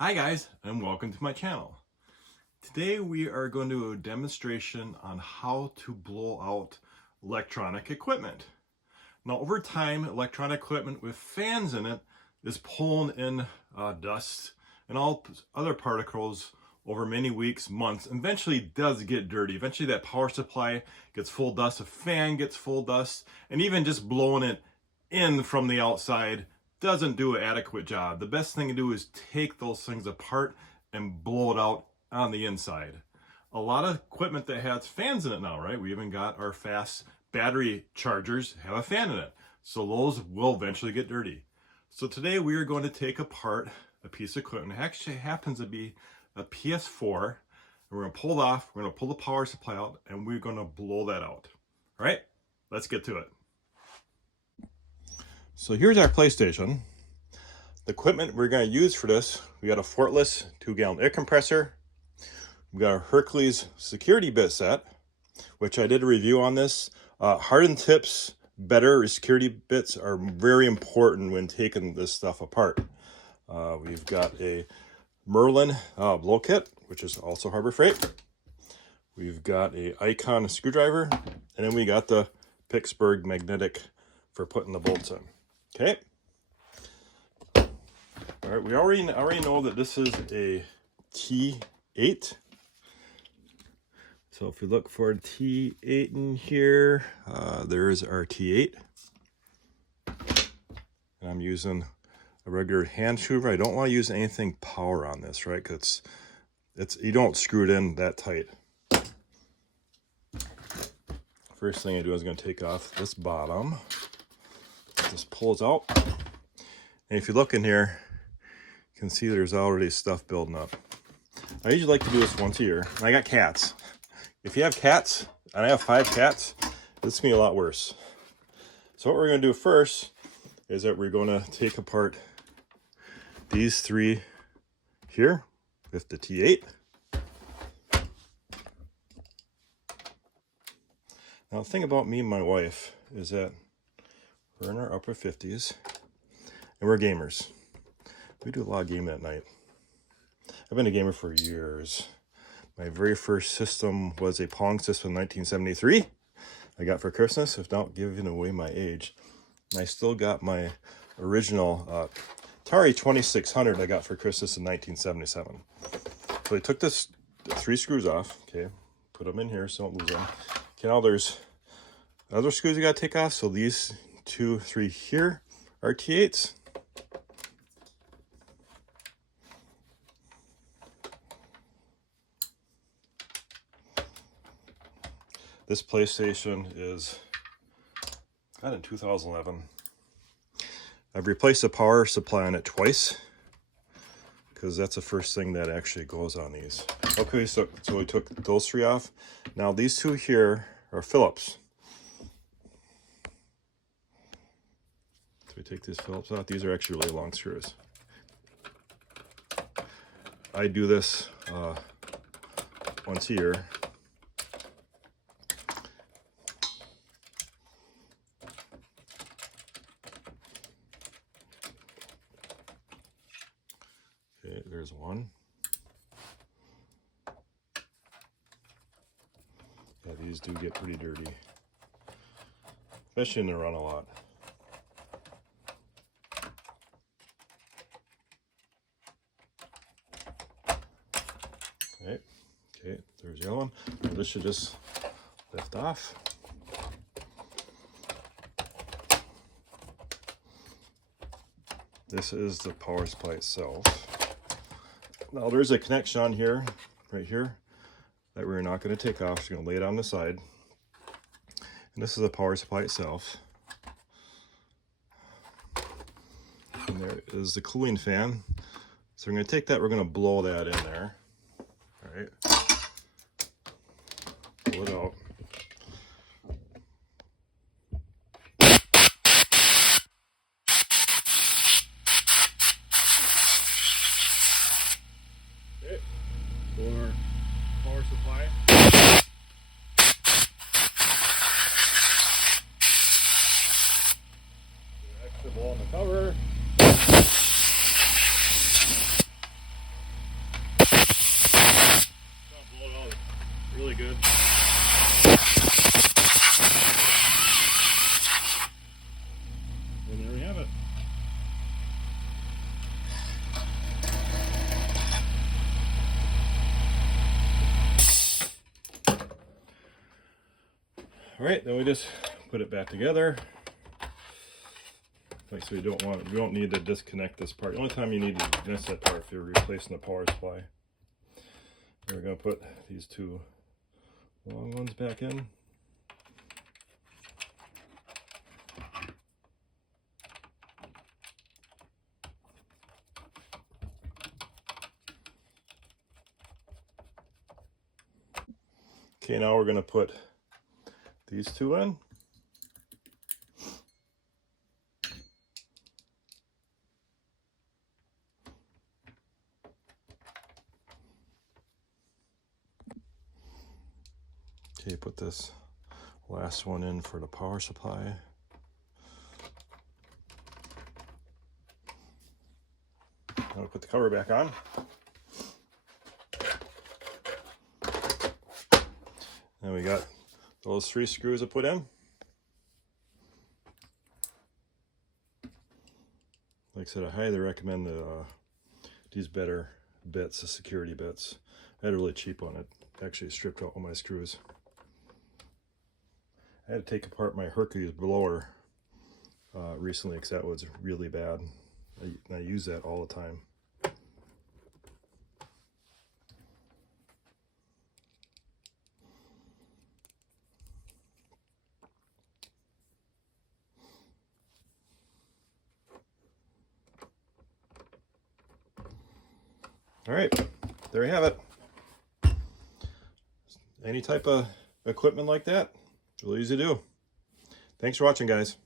Hi guys, and welcome to my channel. Today we are going to do a demonstration on how to blow out electronic equipment. Now over time, electronic equipment with fans in it is pulling in dust and all other particles over many weeks, months. Eventually does get dirty. Eventually that power supply gets full dust, a fan gets full dust, and even just blowing it in from the outside doesn't do an adequate job. The best thing to do is take those things apart and blow it out on the inside. A lot of equipment that has fans in it now, right? We even got our fast battery chargers have a fan in it. So those will eventually get dirty. So today we are going to take apart a piece of equipment. It actually happens to be a PS4. And we're going to pull it off. We're going to pull the power supply out and we're going to blow that out. All right, let's get to it. So here's our PlayStation. The equipment we're going to use for this, we got a Fortless 2-gallon air compressor. We got a Hercules security bit set, which I did a review on this. Hardened tips, better security bits are very important when taking this stuff apart. We've got a Merlin blow kit, which is also Harbor Freight. We've got a Icon screwdriver, and then we got the Pittsburgh magnetic for putting the bolts in. Okay. All right, we already know that this is a T8. So if we look for T8 in here, there's our T8. And I'm using a regular hand screwdriver. I don't want to use anything power on this, right? Because it's you don't screw it in that tight. First thing I do is going to take off this bottom. This pulls out. And if you look in here, you can see there's already stuff building up. I usually like to do this once a year. I got cats. If you have cats, and I have 5 cats, this is going to be a lot worse. So what we're going to do first is that we're going to take apart these 3 here with the T8. Now the thing about me and my wife is that we're in our upper 50s and we're gamers. We do a lot of gaming at night. I've been a gamer for years. My very first system was a Pong system in 1973. I got for Christmas, without giving away my age. And I still got my original Atari 2600 I got for Christmas in 1977. So I took the 3 screws off, okay, put them in here so I don't lose them. Okay, now there's other screws you gotta take off. So these 2, 3 here are T8s. This PlayStation is got in 2011. I've replaced the power supply on it twice because that's the first thing that actually goes on these. Okay, so we took those 3 off. Now these 2 here are Phillips. So we take these Phillips out. These are actually really long screws. I do this once a year. Okay, there's one. Yeah, these do get pretty dirty, especially when they run a lot. Okay, there's the other one. Now this should just lift off. This is the power supply itself. Now there's a connection on here, right here, that we're not going to take off. So we're going to lay it on the side. And this is the power supply itself. And there is the cooling fan. So we're going to take that, we're going to blow that in there. All right. Pull it out. Okay. Pull our power supply. Extra ball on the cover. good. And there we have it. All right, then we just put it back together. Like, so we don't need to disconnect this part. The only time you need to disconnect that part if you're replacing the power supply. And we're going to put these two long ones back in. Okay, now we're going to put these two in. Okay, put this last one in for the power supply. Now put the cover back on. And we got those 3 screws to put in. Like I said, I highly recommend these better bits, the security bits. I had a really cheap one. It actually stripped out all my screws. I had to take apart my Hercules blower recently because that was really bad. I use that all the time. All right, there you have it. Any type of equipment like that, really easy to do. Thanks for watching, guys.